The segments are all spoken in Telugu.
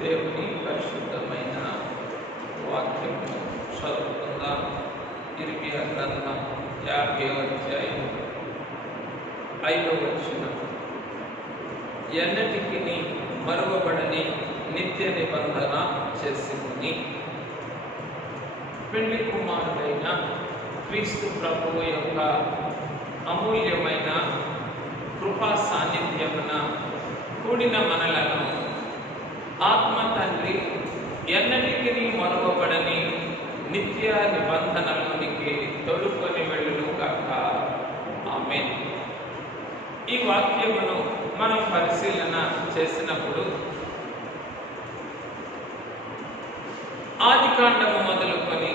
దేవుని పరిశుద్ధమైన వాక్యము చదువుకుందాం. ఇర్మియా గ్రంథం 50వ అధ్యాయం 5వ వచనం. ఎన్నటికి మరువబడని నిత్య నిబంధన చేసింది. పెళ్లి కుమారుడైన క్రీస్తు ప్రభువు యొక్క అమూల్యమైన కృపా సాన్నిధ్యమున కూడిన మనలను ఆత్మ తండ్రి ఎన్నటికి మరువబడని నిత్య నిబంధనలోనికి తోడుకొని వెళ్ళును గాక. ఆమేన్. ఈ వాక్యమును మనం పరిశీలన చేసినప్పుడు ఆదికాండము మొదలుకొని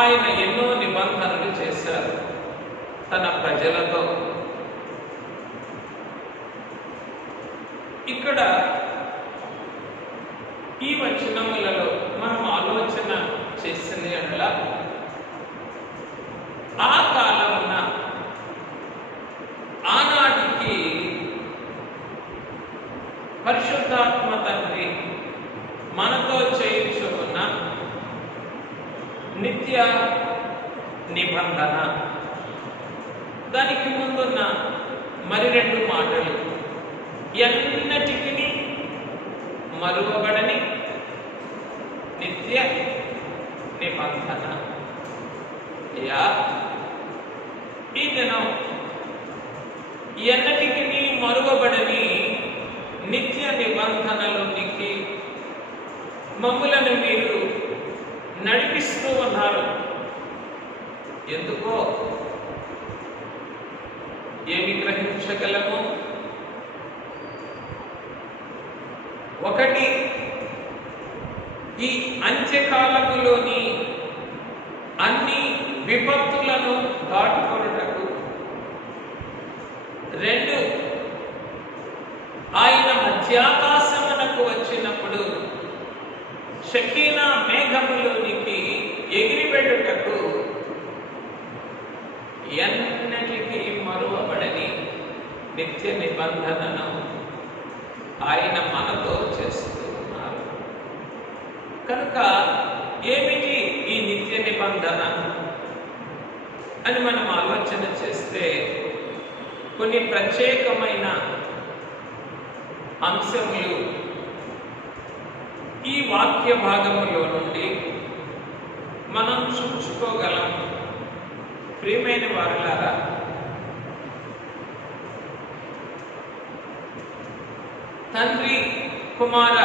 ఆయన ఎన్నో నిబంధనలు చేశారు తన ప్రజలతో. ఇక్కడ ఈ వచనములలో మనం ఆలోచన చేసిన ఎడల ఆ కాలమున ఆనాటికి పరిశుద్ధాత్మ తండ్రి మనతో చేయించు ఉన్న నిత్య నిబంధన, దానికి ముందున్న మరి రెండు మాటలు, ఎన్నటికి మరువబడని నిత్య నిబంధన. ఈ దినం ఎన్నటికి మరువబడని నిత్య నిబంధనలోనికి మమ్ములను మీరు నడిపిస్తూ ఉన్నారు. ఎందుకో ఏమి గ్రహించగలము? ఒకటి, ఈ అంత్యకాలములోని అన్ని విపత్తులను దాటుకొనుటకు. రెండు, ఆయన మధ్యాకాశమునకు వచ్చినప్పుడు షకీనా మేఘములోనికి ఎగిరిపెట్టుటకు. ఎన్నటికీ మరువబడని నిత్య నిబంధనను ఆయన మనతో చేస్తూ ఉన్నారు. కనుక ఏమిటి ఈ నిత్య నిబంధన అని మనం ఆలోచన చేస్తే కొన్ని ప్రత్యేకమైన అంశములు ఈ వాక్య భాగములో నుండి మనం చూసుకోగలం. ప్రియమైన వారులారా, తండ్రి కుమార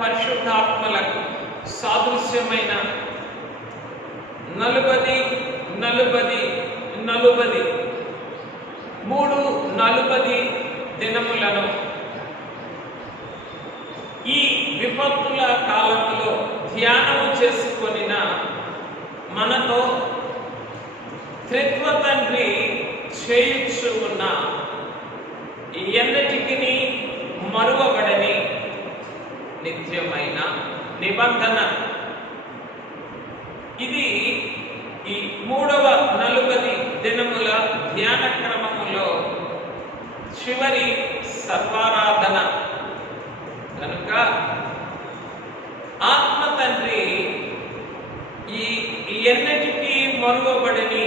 పరిశుద్ధాత్మలకు సాదృశ్యమైన 40 దినములను ఈ విపత్తుల కాలంలో ధ్యానము చేసుకొనిన మనతో త్రిత్వ తండ్రి చేయించు ఉన్న ఎన్నటికి మరువబడని నిత్యమైన నిబంధన. ఇది ఈ 40 దినముల ధ్యాన క్రమములో చివరి సర్వారాధన. కనుక ఆత్మ తండ్రి ఈ ఎన్నటికీ మరువబడని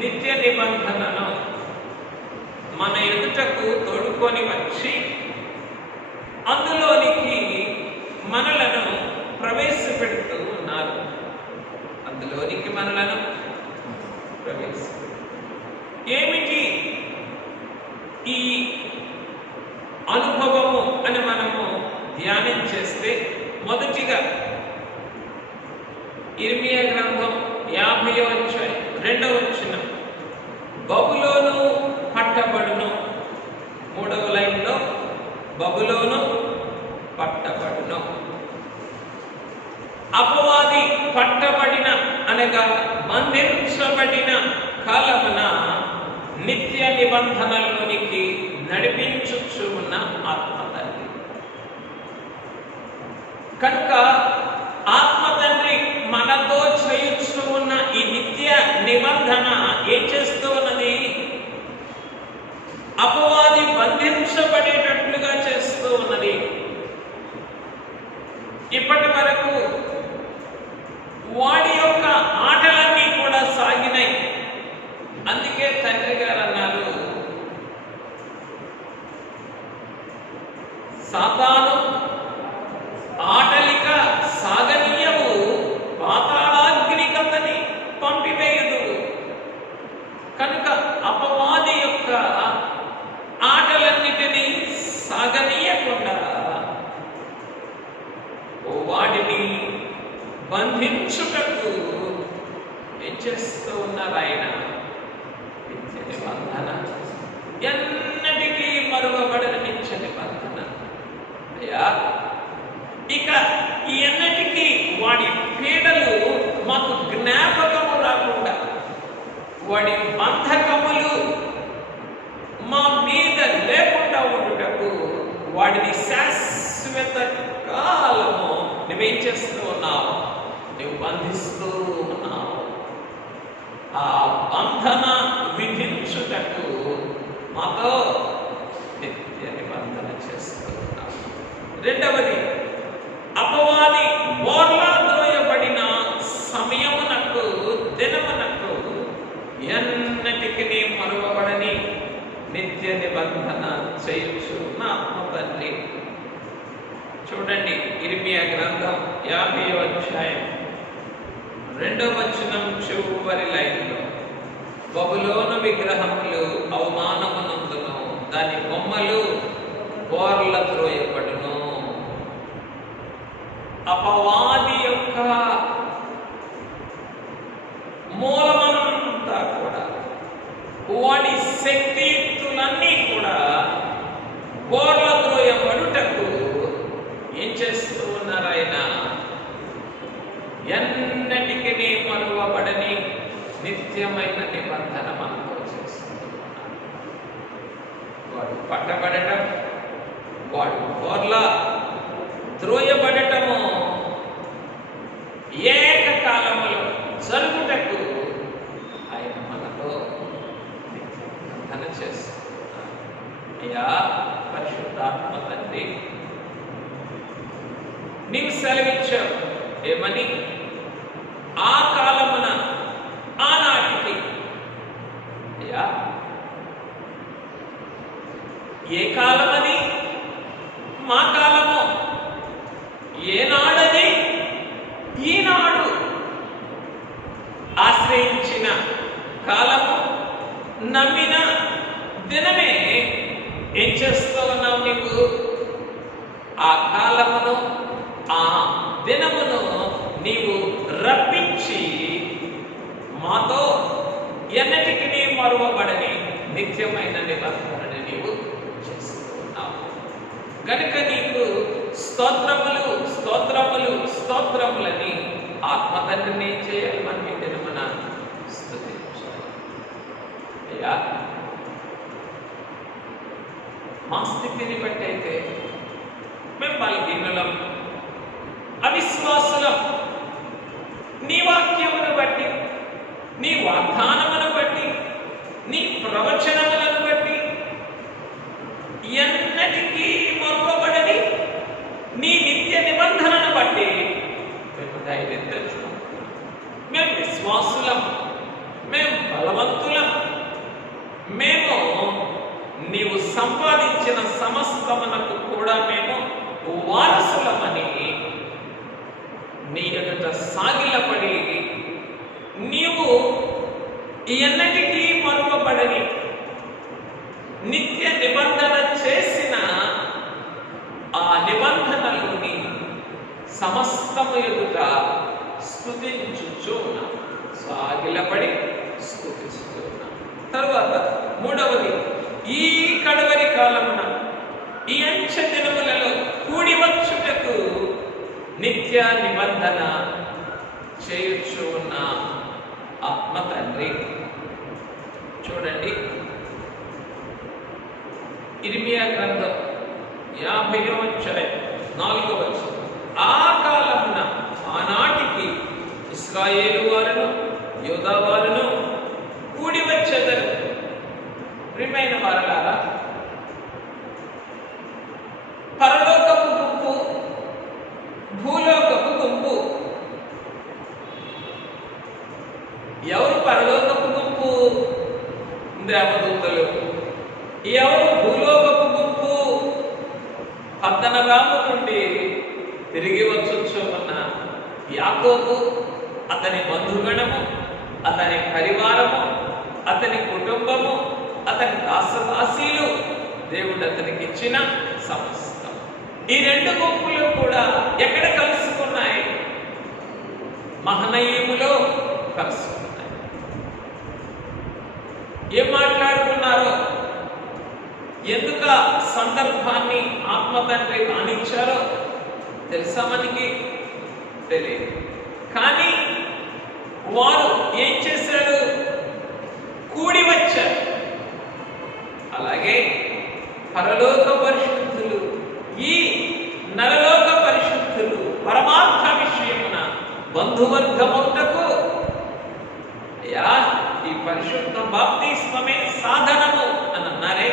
నిత్య నిబంధనను మన ఎదుటకు తోడుకొని వచ్చి అందులోనికి మనలను ప్రవేశపెడుతూ ఉన్నారు. అందులోనికి మనలను ఏమిటి ఈ అనుభవము అని మనము ధ్యానం చేస్తే, మొదటిగా ఇర్మియా గ్రంథం 50వ అధ్యాయం 2వ వచనం, బబులోను పట్టబడును. 3వ లైన్లో బబులోను పట్టబడును. అపవాది పట్టబడిన అనగా బంధించబడిన కాలమున నిత్య నిబంధనలోనికి నడిపించుచు ఉన్న ఆత్మ తండ్రి. కనుక ఆత్మ తండ్రి మనతో చేయించు ఉన్న ఈ నిత్య నిబంధన ఏం చేస్తూ ఉన్నది? అపవాది బంధించబడేటట్లుగా చేస్తూ ఉన్నది. సాతాను ఆటలిక సాగనీయవు, పాతాళాగ్నికతని పంపివేయుదు. కనుక అపవాది యొక్క ఆటలన్నిటినీ సాగనీయకుండా వాటిని బంధించుటకు ఏం చేస్తూ ఉన్నారు ఆయన? నిత్య నిబంధన, ఎన్నటికీ మరువబడని నిత్య నిబంధన. అయ్యా, ఇక ఎన్నటికీ వాడి పీడలు మాకు జ్ఞాపకము రాకుండా, వాడి బంధకములు మా మీద లేకుండా ఉండుటకు వాడిని శాశ్వత కాలము నువ్వేం చేస్తూ ఉన్నావు? నువ్వు బంధిస్తూ ఉన్నావు. ఆ బంధన విధించుటకు మాతో నిత్య నిబంధన చేస్తూ ఉన్నావు. రెండవది, అపవాది బోర్లా ద్రోయబడిన సమయమునకు, దినమునకు ఎన్నటికి మరువబడని నిత్య నిబంధన చేయొచ్చు నా తండ్రి. చూడండి, ఇర్మియా గ్రంథం 50వ అధ్యాయం 2వ వచనం చివరి లైన్లో, బబులోను విగ్రహములు అవమానమునందును, దాని బొమ్మలు బోర్ల త్రోయబడును. అపవాది యొక్క మూలమంతా కూడా, వాడి శక్తియుక్తులన్నీ కూడా బోర్ల త్రోయబడుటకు ఏం చేస్తూ ఉన్నారు? ఆయన ఎన్నటికీ మరువబడని నిత్యమైన నిబంధన మనతో చేస్తూ ఉన్నారు. వాడు పట్టబడటం, వాడు బోర్ల త్రోయబడటము ఏకకాలములో జరుగుటకు ఆయన మనతో నిత్య నిబంధన చేస్తున్నారు. అయ్యా పరిశుద్ధాత్మ తండ్రి, నీవు సెలవిచ్చావు ఏమని? ఆ కాలమున, ఆనాటికి. అయ్యా, ఏ కాలమని? మా కాలము. ఏనాడని? ఈనాడు. ఆశ్రయించిన కాలము, నమ్మిన దినమే. ఏం చేస్తూ ఉన్నావు నీకు? ఆ కాలమును, ఆ దినమును నీవు రప్పించి మాతో ఎన్నటికీ మరువబడని నిత్యమైన నిబంధనని నీవు చేస్తూ ఉన్నావు. కనుక నీకు స్తోత్రములు, స్తోత్రములు, స్తోత్రములని ఆత్మతండ్రిని చేయాలి. మనం ఈ దినమున స్తుతించాలి. అయ్యా, మా స్థితిని బట్టి అయితే మేము బలహీనులం, అవిశ్వాసులం. నీ వాక్యమును బట్టి, నీ వాగ్దానమును బట్టి, నీ ప్రవచనములను బట్టి ఎన్నటికీ మరువబడని నీ నిత్య నిబంధనను బట్టి మేము ధైర్యం తెచ్చుకుంటున్నాం. మేము విశ్వాసులం, మేము బలవంతులం, మేము నీవు సంపాదించిన సమస్తమునకు కూడా మేము వారసులమని నీ ఎదుట సాగిలపడి, నీవు ఎన్నటికీ మరువబడని నిత్య నిబంధన చేసిన ఆ నిబంధనలోని సమస్తము ఎదుట స్తుతించుచున్నా, సాగిలపడి స్తుతిస్తున్నా. తరువాత మూడవది, ఈ కడవరి కాలమున, ఈ అంచె దినములలో కూడి వచ్చుటకు నిత్య నిబంధన చేయుచు ఉన్న ఆత్మ తండ్రి. చూడండి, ఇర్మియా గ్రంథం 50వ అధ్యాయం 4వ వచనం, ఆ కాలమున, ఆనాటికి ఇశ్రాయేలు వారును యూదా వారును కూడి వచ్చెదరు. ప్రియమైన వారలారా, పరలోకపు గుంపు, భూలోకపు గుంపు. ఎవరు పరలోకపు గుంపు? దేవదూతలు. ఎవరు భూలోకపు గుంపు? పద్దనరాము నుండి తిరిగి వచ్చుచు ఉన్న యాకోబు, అతని బంధుగణము, అతని పరివారము, అతని కుటుంబము, అతని దాసదాసీలు, దేవుడు అతనికి ఇచ్చిన సమస్తం. ఈ రెండు గుంపులు కూడా ఎక్కడ కలుసుకున్నాయి? మహనయీములో కలుసుకున్నాయి. ఏం మాట్లాడుకున్నారో, ఎందుక సందర్భాన్ని ఆత్మతండ్రి కానిచ్చారో తెలుసా మనకి? తెలియదు. కానీ వారు ఏం చేశారు? కూడి వచ్చారు. అలాగే పరలోక పరిశుద్ధులు, ఈ నరలోక పరిశుద్ధులు పరమార్థ విషయమున బంధువర్గముటకు ఈ పరిశుద్ధ బాప్తిస్మమే సాధనము అని అన్నారే.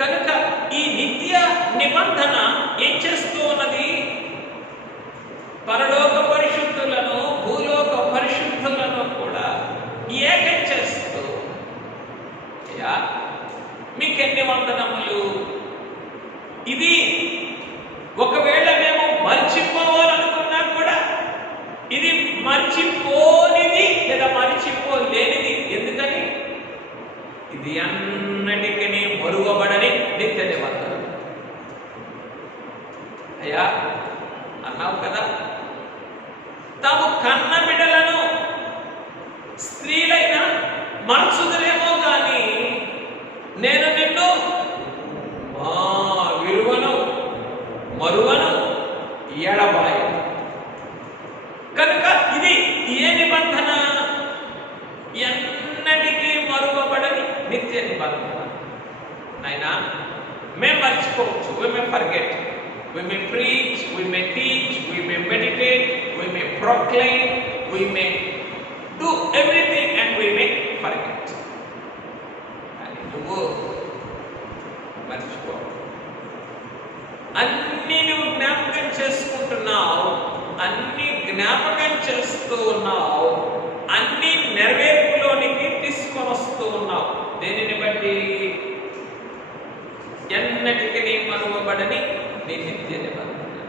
కనుక ఈ నిత్య నిబంధన ఏం చేస్తూ ఉన్నది? పరలోక పరిశుద్ధులను భూలోక పరిశుద్ధులను కూడా ఏకం చేస్తూ, మీకెన్ని వందనములు. ఇది ఒకవేళ మేము మర్చిపోవాలనుకున్నా కూడా ఇది మర్చిపోనిది లేదా మర్చిపోలేనిది. ఎందుకని? ఇది అన్నిటికీ మరువబడని నిత్య నిబంధన. అయ్యా అన్నావు కదా, తాము కన్న బిడ్డలను స్త్రీలైనా మరచుదురేమో కానీ నేను నిన్ను విలువను మరువను ఎడబాయి. కనుక ఇది ఏ నిబంధన? ఎన్నటికీ మరువబడని నిత్య నిబంధన. అయినా మేము మర్చిపోవచ్చు. We may forget. We may preach, we may teach, we may meditate, we may proclaim, we may do everything and we may forget. అని నువ్వు మర్చిపో. అన్నీ నువ్వు జ్ఞాపకం చేసుకుంటున్నావు, అన్ని జ్ఞాపకం చేస్తూ ఉన్నావు, అన్ని నెరవేర్పులోనికి తీసుకొని వస్తూ ఉన్నావు. దేనిని బట్టి? ఎన్నటికీ మరువబడని నీ నిత్య నిబంధన.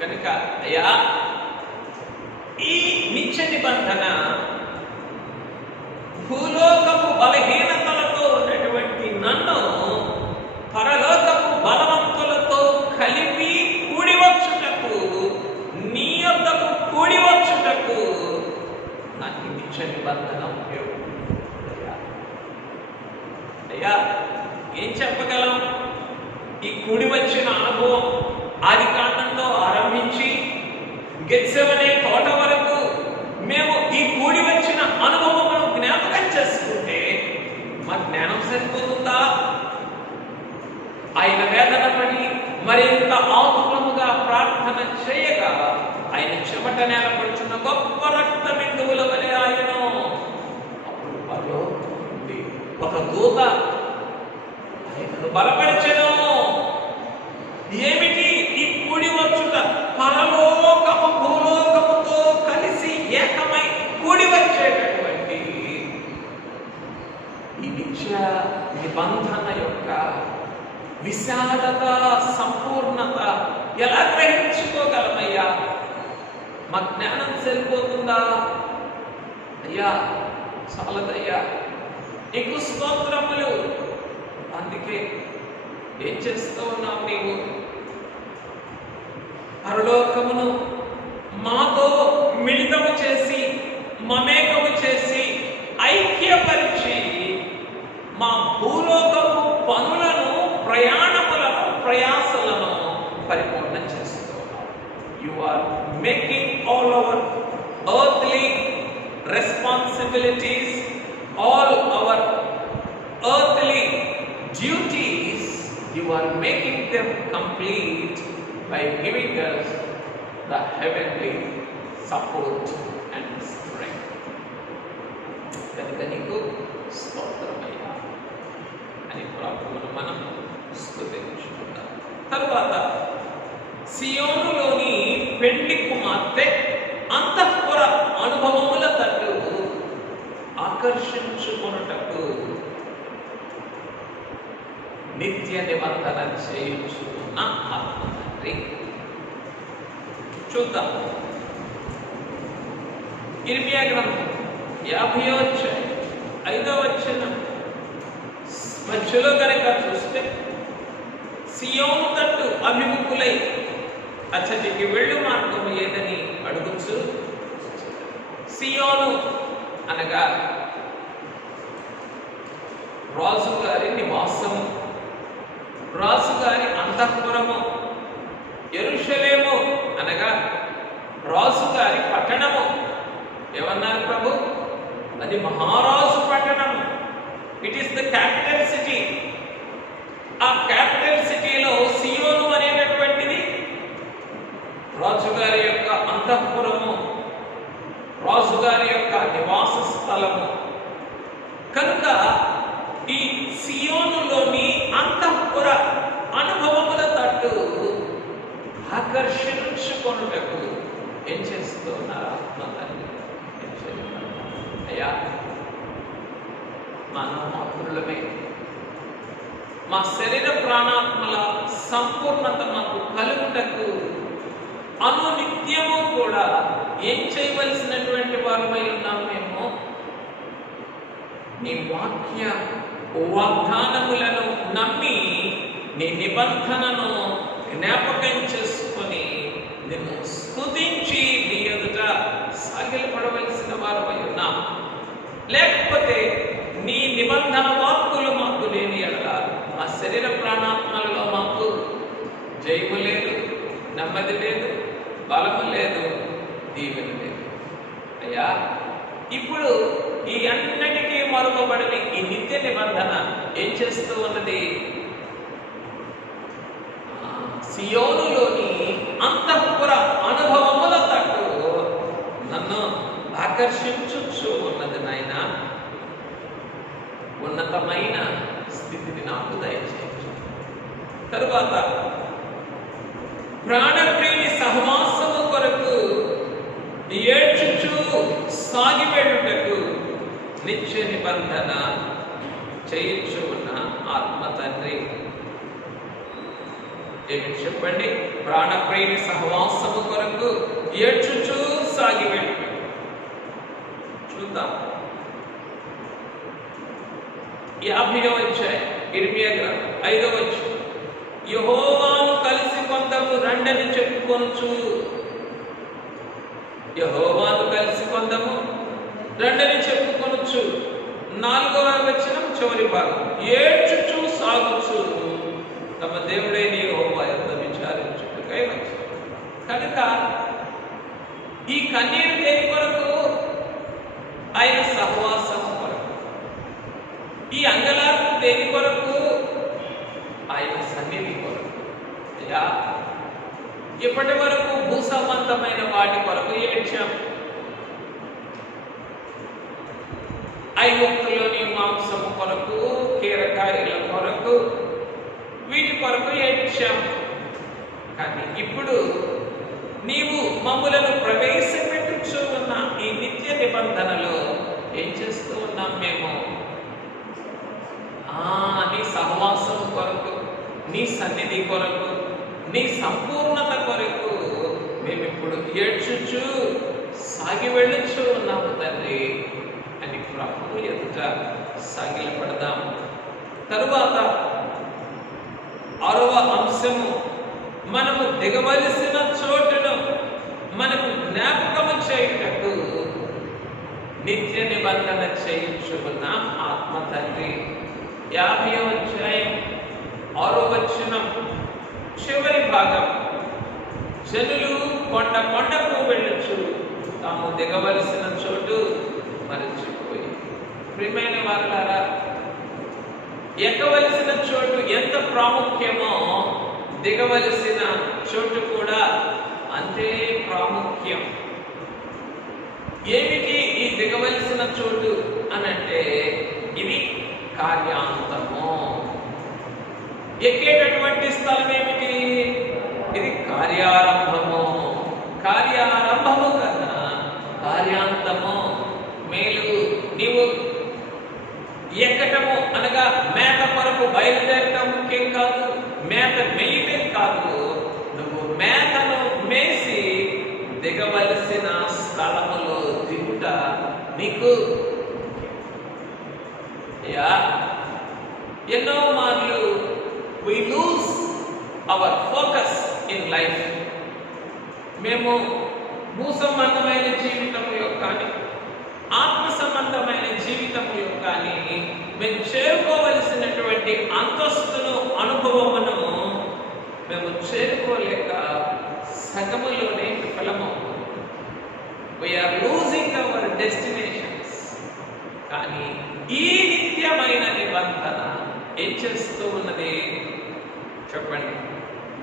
కనుక అయ్యా ఈ నిత్య నిబంధన భూలోకపు బలహీనతలతో ఉన్నటువంటి నన్ను పరలోకపు బలవంతులతో కలిపి కూడివచ్చుటకు, నీ యొద్దకు కూడివచ్చుటకు నాకు నిత్య నిబంధన అయ్యా. ఏం చెప్పగలం? ఈ కూడి వచ్చిన అనుభవం ఆది కాండంతో ఆరంభించి గెత్సెమనే తోట వరకు మేము ఈ కూడి వచ్చిన అనుభవమును జ్ఞాపకం చేసుకుంటే మా జ్ఞానం సరిపోతుందా? ఆయన వేదన పడి మరింత ఆతురముగా ప్రార్థన చేయగా ఆయన చెమట నేల పడుచున్న గొప్ప రక్త బిందువుల వలె ఆయనను అప్పుడు ఒక దూత ఆయనను బలపరిచెను. ఏమిటి? ఈ కూడి వచ్చుట పరలోకము భూలోకముతో కలిసి ఏకమై కూడి వచ్చేటటువంటి ఈ నిత్య నిబంధన యొక్క విశాలత, సంపూర్ణత ఎలా గ్రహించుకోగలమయ్యా? మా జ్ఞానం సరిపోతుందా? అయ్యా చాలదయ్యా, నీకు స్తోత్రములు. అందుకే ఏం చేస్తూ ఉన్నావు నీవు? పరలోకమును మాతో మిళితము చేసి, మమేకము చేసి, ఐక్యపరిచి మా భూలోకము పనులను, ప్రయాణములను, ప్రయాసలను పరిపూర్ణం చేస్తూ ఉన్నావు. You are making all our earthly responsibilities, all our earthly duties, you are making them complete by giving us the heavenly support and strength. కనుక నీకు స్తోత్రమయ్యా అని ప్రభువును మనం స్తుతించుకుంటాం. తరువాత సియోనులోని పెండ్లి కుమార్తె అంతఃపుర అనుభవముల తట్టు ఆకర్షించుకొనుటకు నిత్య నిబంధన చేయుచున్న ఆత్మ తండ్రి. చూద్దాం. ఇర్మియా గ్రంథం 50వ అధ్యాయం 5వ వచనం మధ్యలో కనుక చూస్తే, సియోను తట్టు అభిముఖులై అచ్చటికి వెళ్ళు మార్గం ఏదని అడుగుచు. సియోను అనగా రాజుగారి నివాసము, రాజుగారి అంతఃపురము. యెరూషలేము అనగా రాజుగారి పట్టణము. ఏమన్నారు ప్రభు? అది మహారాజు పట్టణము. It is the capital city. ఆ క్యాపిటల్ సిటీలో సియోను అనేటటువంటిది రాజుగారి యొక్క అంతఃపురము, రాజుగారి యొక్క నివాస స్థలము. కనుక ఈ సియోనులోని అంతఃపుర అనుభవముల తట్టు ఆకర్షించుకొనుటకు ఏం చేస్తున్నారు ఆత్మ తండ్రి? అయ్యా, మానవ మాతృలమే, మా శరీర ప్రాణాత్మల సంపూర్ణత మాకు కలుగుటకు అనునిత్యము కూడా ఏం చేయవలసినటువంటి వారమై ఉన్నాం మేము? నీ వాక్య వాగ్దానములను నమ్మి నీ నిబంధనను జ్ఞాపకం చేసుకొని నిన్ను స్తుతించి నీ ఎదుట సాగిలపడవలసిన వారమై ఉన్నాం. లేకపోతే నీ నిబంధన వాక్కులు మాకు లేని ఎడల మా శరీర ప్రాణాత్మలలో మాకు జయము లేదు, నెమ్మది లేదు, బలము లేదు, దీవెన లేదు. అయ్యా, ఇప్పుడు ఈ అన్నిటికీ మరుగబడిన ఈ నిత్య నిబంధన ఏం చేస్తూ ఉన్నది? సియోనులోని అంతఃపుర అనుభవముల తట్టు నన్ను ఆకర్షించు ఉన్నది నాయన. ఉన్నతమైన స్థితిని నాకు దయచేయచ్చు. తరువాత ప్రాణప్రియుని సహవాసము కొరకు ఏడ్చుచు సాగిపెట్టుటకు నిత్య నిబంధన చేయించు ఉన్న ఆత్మ తండ్రి. ఏమి చెప్పండి? ప్రాణప్రియుని సహవాసము కొరకు ఏడ్చుచు సాగిపెట్టుటకు. చూద్దాం. 50వ అధ్యాయం ఇర్మియా గ్రంథం 5వ వచనం, యెహోవాను కలిసి కొందము రండని చెప్పుకొనుచు. యెహోవాను కలిసి కొందము రండని చెప్పుకొనుచు. 4వ వచనం చివరి భాగం, ఏడ్చుచు సాగుచు తమ దేవుడైన యెహోవా యొద్ద విచారించుటకై వచ్చారు. కనుక ఈ కన్నీరు దేని కొరకు? ఆయన సహవాసం కొరకు. ఈ అంగలార్పు దేని కొరకు? ఆయన సన్నిధి కొరకు. అయ్యా, ఇప్పటి వరకు భూ సంబంధమైన వాటి కొరకు ఏడ్చాం. ఐగుప్తులోని మాంసము కొరకు, కీరకాయల కొరకు, వీటి కొరకు ఏడ్చాం. కానీ ఇప్పుడు నీవు మమ్ములను ప్రవేశపెట్టుచు ఉన్న ఈ నిత్య నిబంధనలో ఏం చేస్తూ ఉన్నాం మేము? నీ సహవాసం కొరకు, నీ సన్నిధి కొరకు, నీ సంపూర్ణత కొరకు మేము ఇప్పుడు ఏడ్చుచు సాగి వెళ్ళుచు ఉన్నాము తండ్రి అని ప్రభు ఎదుట సాగిలపడదాం. తరువాత 6వ అంశము, మనము దిగవలసిన చోటును మనకు జ్ఞాపకము చేయుటకు నిత్య నిబంధన చేయించుకున్న ఆత్మ తండ్రి. 50వ అధ్యాయం 6వ వచనం చివరి భాగం, జనులు కొండకు వెళ్ళొచ్చు, తాము దిగవలసిన చోటు మరచిపోయి. ప్రియమైన వారలారా, ఎక్కవలసిన చోటు ఎంత ప్రాముఖ్యమో దిగవలసిన చోటు కూడా అంతే ప్రాముఖ్యం. ఏమిటి ఈ దిగవలసిన చోటు అనంటే, ఇది కార్యాంతము. ఎక్కేటటువంటి స్థలం ఏమిటి? ఇది కార్యారంభము. కార్యారంభము కదా కార్యాంతము. మేలు నీవు ఎక్కటము అనగా మేత కొరకు బయలుదేరటం ముఖ్యం అయ్యా, ఎన్నో మార్లు we lose our focus in life. మేము భూ సంబంధమైన జీవితంలో కానీ ఆత్మ సంబంధమైన జీవితంలో కానీ మేము చేరుకోవలసినటువంటి అంతస్తును అనుభవమును మేము చేరుకోలేక సగములోనే విఫలమవుతుంది. We are losing our destinations. కానీ ఈ నిత్యమైన నిబంధన ఏం చేస్తూ ఉన్నది చెప్పండి?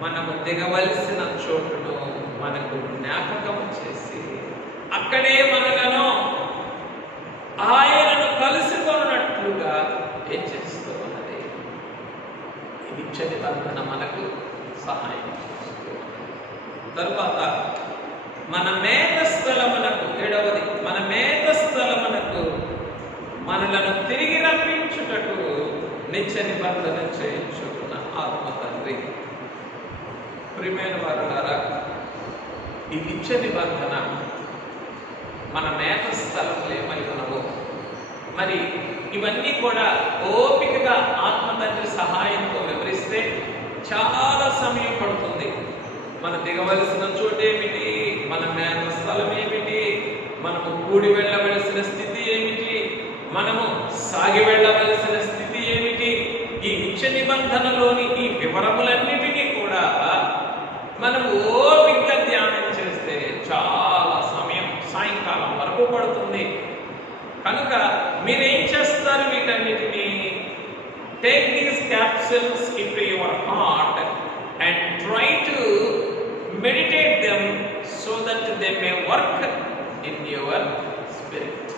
మనము దిగవలసిన చోటును మనకు జ్ఞాపకం చేసి అక్కడే మనలను ఆయనను కలుసుకున్నట్లుగా ఏం చేస్తూ ఉన్నది? ఈ నిత్య నిబంధన మనకు సహాయం చేస్తూ ఉన్నది. తరువాత మన మేఘస్థలమునకు, ఏడవది, మన మేఘస్థలమునకు మనలను తిరిగి రప్పించుటకు నిత్య నిబంధన చేయించుకున్న ఆత్మ తండ్రి. ప్రియమైన వారులారా, ఈ నిత్య నిబంధన మన మేత స్థలంలో ఏమై ఉన్నవో మరి ఇవన్నీ కూడా ఓపికగా ఆత్మ తండ్రి సహాయంతో వివరిస్తే చాలా సమయం పడుతుంది. మన దిగవలసిన చోటు ఏమిటి, మన మేత స్థలం ఏమిటి, మనము కూడి వెళ్ళవలసిన స్థితి ఏమిటి, మనము సాగి వెళ్ళవలసిన స్థితి ఏమిటి, ఈ నిత్య నిబంధనలోని ఈ వివరములన్నిటినీ కూడా మనం ఓపికగా ధ్యానం చేస్తే చాలా సమయం సాయంకాలం వరకు పడుతుంది. కనుక మీరేం చేస్తారు? వీటన్నిటినీ take these capsules into your heart and try to meditate them so that they may work in your spirit.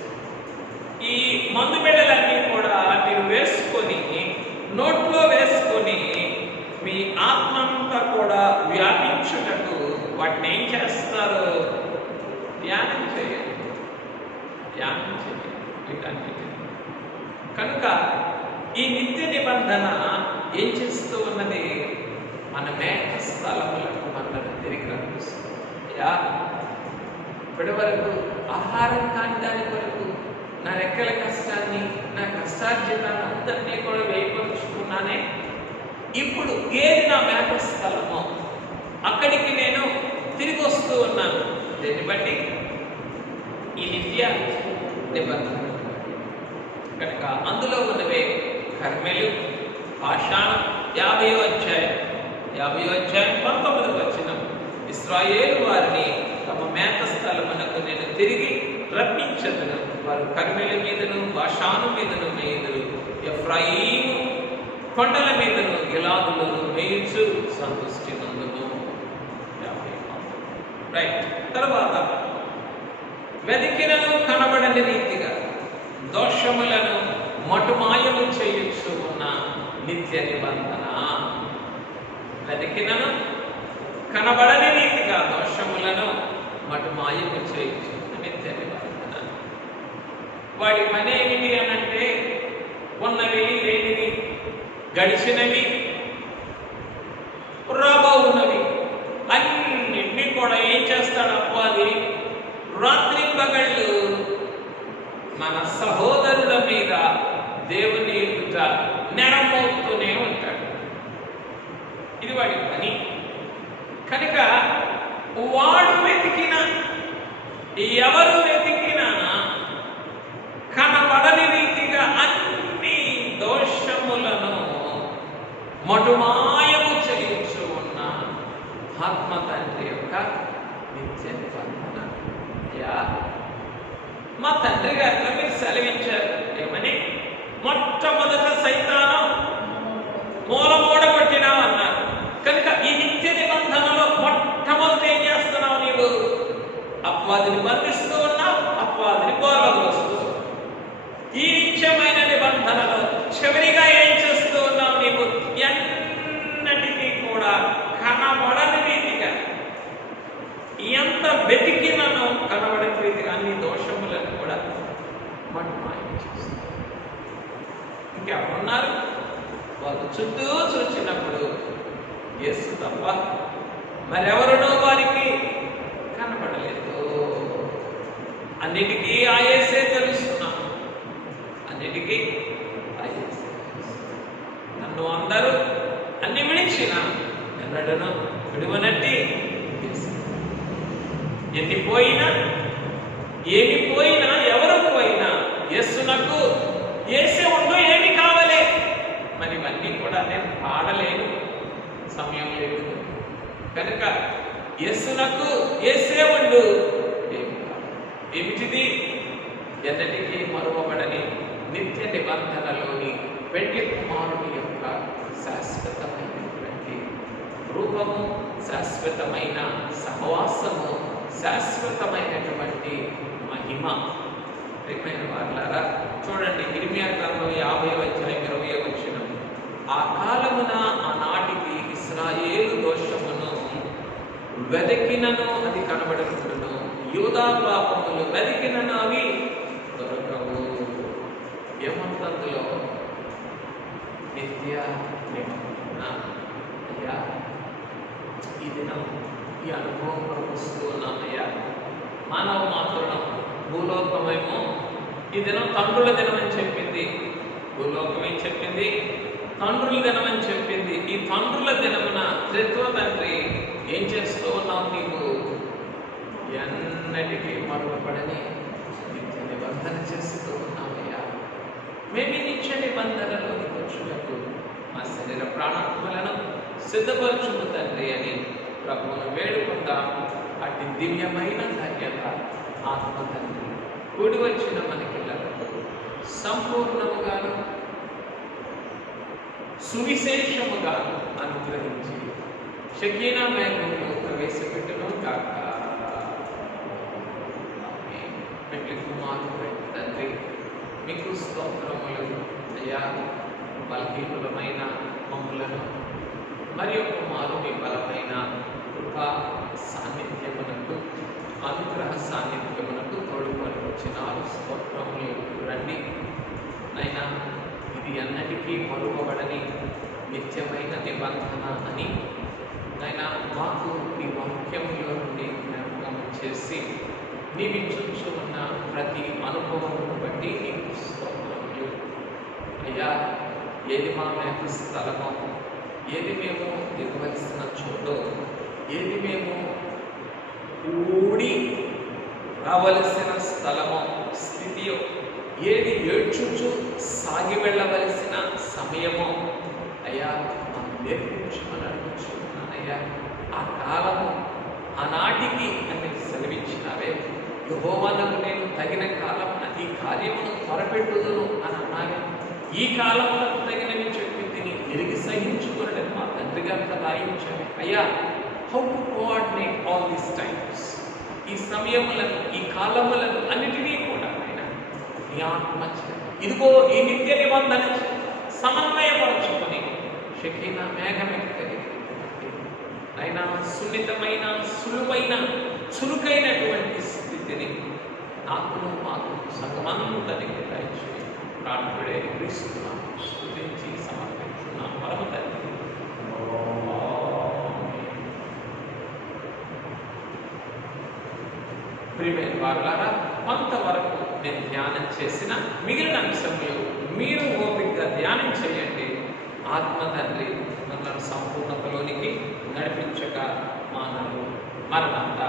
ఈ మందు బిళ్ళలన్నీ కూడా మీరు వేసుకొని నోట్లో వేసుకొని మీ ఆత్మ అంతా కూడా వ్యాపించుటకు వాటిని ఏం చేస్తారు? ధ్యానం చేయండి, ధ్యానం చేయండి వీటన్నిటిని. కనుక ఈ నిత్య నిబంధన ఏం చేస్తూ ఉన్నది? మన మేఘ స్థలములకు మనల్ని తిరిగి రప్పిస్తుంది. ఇప్పటి వరకు ఆహారం కాని దాని కొరకు నా రెక్కల కష్టాన్ని, నా కష్టార్జితాన్ని అందరినీ కూడా వేయపరుచుకున్నానే. ఇప్పుడు ఏది నా మేఘ స్థలమో అక్కడికి నేను తిరిగి వస్తూ ఉన్నాను. దీన్ని బట్టి ఈ నిత్య నిబంధన కనుక అందులో ఉన్నవే కర్మెలు, పాషాణం. 50వ అధ్యాయం 19వ వచనం, ఇశ్రాయేలు వారిని తమ మేత స్థలమునకు నేను తిరిగి రప్పించదును, వారు కర్మెల మీదను బాషాను మీదను మేయుదురు, ఎఫ్రాయిము కొండల మీదను గిలాదులను మేయించు సంతృష్టి నందును. రైట్. తర్వాత వెతికినను కనబడని రీతిగా దోషములను మటుమాయము చేయొచ్చు ఉన్న నిత్య నిబంధన. వెతికినను కనబడని రీతిగా దోషములను మటుమాయము చేయొచ్చు నిత్య నిబంధన. వాడి పని ఏమిటి అనంటే ఉన్నవి లేనివి, గడిచినవి రాబోవున్నవి అన్నింటినీ కూడా ఏం చేస్తాడు అపవాది? రాత్రి పగళ్ళు మన సహోదరుల మీద దేవుని ఎదుట నెరమవుతూనే ఉంటాడు. ఇది వాడి పని. కనుక వాడు వెతికిన, ఎవరు వెతికినా కనబడని రీతిగా అన్ని దోషములను మటుమాయము చేయించు ఉన్న ఆత్మ తండ్రి యొక్క నిత్య నిబంధన. మా తండ్రి గారిలో మీరు సెలవించారు ఏమని? మొట్టమొదట సైతాను మూలమూడగొట్టినావు అన్నారు. కనుక ఈ నిత్య నిబంధనలో మొట్టమొదటి ఏం చేస్తున్నావు? నీవు అపవాదిని బంధిస్తూ ఉన్నావు, అపవాదిని పోలవస్తూ. ఈ నిత్యమైన నిబంధనలో చివరిగా ఏం చేస్తూ ఉన్నావు? నీవు ఎన్నటికీ కూడా కనబడని రీతిగా, ఎంత వెతికినను కనబడని రీతిగా అన్ని దోషములను కూడా మటుమాయం చేస్తావు. ఇంకెవరున్నారు? వాళ్ళు చుట్టూ చూచినప్పుడు యేసు తప్ప మరెవరునో వారికి కనపడలేదు. అన్నిటికీ ఆ యేసే తెలుస్తున్నారు. ఇంటికి నన్ను అందరూ అన్ని విడిచిన ఎన్నడను విడువనట్టి ఎన్ని పోయినా ఏమి పోయినా ఎవరు పోయినా యేసునకు యేసే ఉండు ఏమి కావలే. మరి ఇవన్నీ కూడా నేను పాడలేను, సమయం లేదు కనుక యేసునకు యేసే ఉండు ఏమి కావాలి. ఏమిటిది? ఎన్నటికీ మరువబడని నిత్య నిబంధనలోని పెండ్లి కుమారుని యొక్క శాశ్వతమైనటువంటి రూపము, శాశ్వతమైన సహవాసము, శాశ్వతమైనటువంటి మహిమ. ప్రియమైన వారలారా, చూడండి ఇర్మియా గ్రంథం 50వ అధ్యాయం 20వ వచనం. ఆ కాలమున ఆనాటికి ఇశ్రాయేలు దోషమును వెదకినను అది కనబడును, యూదా పాపములు వెదకినను అవి దొరకవు. ఏమంతందులో నిత్య నిబంధన. అయ్యా, ఈ దినం ఈ అనుభవం వస్తూ ఉన్నామయ్యా. మానవ మాత్రం భూలోకమేమో ఈ దినం తండ్రుల దినం అని చెప్పింది, భూలోకం ఏం చెప్పింది? తండ్రుల దినం అని చెప్పింది. ఈ తండ్రుల దినమున త్రిత్వ తండ్రి ఏం చేస్తూ ఉన్నావు? నీవు ఎన్నటికీ మరువపడని నిత్య నిబంధన చేస్తూ ఉన్నామయ్యా. మేము నిత్య నిబంధనలోని వచ్చుటకు మా శరీర ప్రాణాత్మలను సిద్ధపరచుము తండ్రి అని ప్రభువును వేడుకుందాం. అటు దివ్యమైన ధన్యత ఆత్మ తండ్రి కూడి వచ్చిన మనకిళ్ళకు సంపూర్ణముగాను సువిశేషముగాను అనుగ్రహించి షకీనా మేఘంలో ప్రవేశపెట్టును కాక. పెళ్లి కుమారుడు తండ్రి మీకు స్తోత్రములు అయ్యా. బలహీనులమైన మమ్ములను మరి ఒక మారు మీ బలమైన కృపా సాన్నిధ్యమునకు, అనుగ్రహ సాన్నిధ్యమునకు తోడుకొని వచ్చిన స్తోత్రములు రండి నైనా. ఇది అన్నిటికీ మరువబడని నిత్యమైన నిబంధన అని నైనా మాకు ఈ వాక్యములో నుండి జ్ఞాపకం చేసి నీవిచ్చుచు ఉన్న ప్రతి అనుభవమును బట్టి నీకు స్తోత్రములు అయ్యా. ఏది మా మేక స్థలమో, ఏది మేము దిగవలసిన చోటో, ఏది మేము కూడి రావలసిన స్థలమో స్థితియో, ఏది ఏడ్చుచు సాగి వెళ్ళవలసిన సమయమో అయ్యా మాకు నేర్పించమని అడుగుచున్నానయ్యా. ఆ కాలము ఆనాటికి అని సెలవిచ్చినావే. యెహోవానకు నేను తగిన కాలమున ఈ కార్యమును త్వరపెట్టుదును అని అన్నాను. ఈ కాలమునకు తగినవి చెప్పి తిని ఎరిగి సహించుకుని మా తండ్రి గారితో రాయించాను అయ్యా. How to coordinate all these times, ఈ సమయములను, ఈ కాలములను అన్నిటినీ కూడా ఆయన నీ ఆత్మ ఇదిగో ఈ నిత్య నిబంధన సమన్వయపరచుకొని షకీనా మేఘమెక్కని అయినా సున్నితమైన, సులువైన, చురుకైనటువంటి స్థితిని నాకును మాకు సంగమంతనికి దయచేసి ప్రాణుడే క్రీస్తున్నాను స్తుతించి సమర్పించున్నాను పరమ తండ్రి. ప్రియమైన వారులారా, కొంతవరకు నేను ధ్యానం చేసిన మిగిలిన అంశములు మీరు ఓపికగా ధ్యానం చేయండి. ఆత్మ తండ్రి మనల్ని సంపూర్ణతలోనికి నడిపించక మానవు. మరణంతా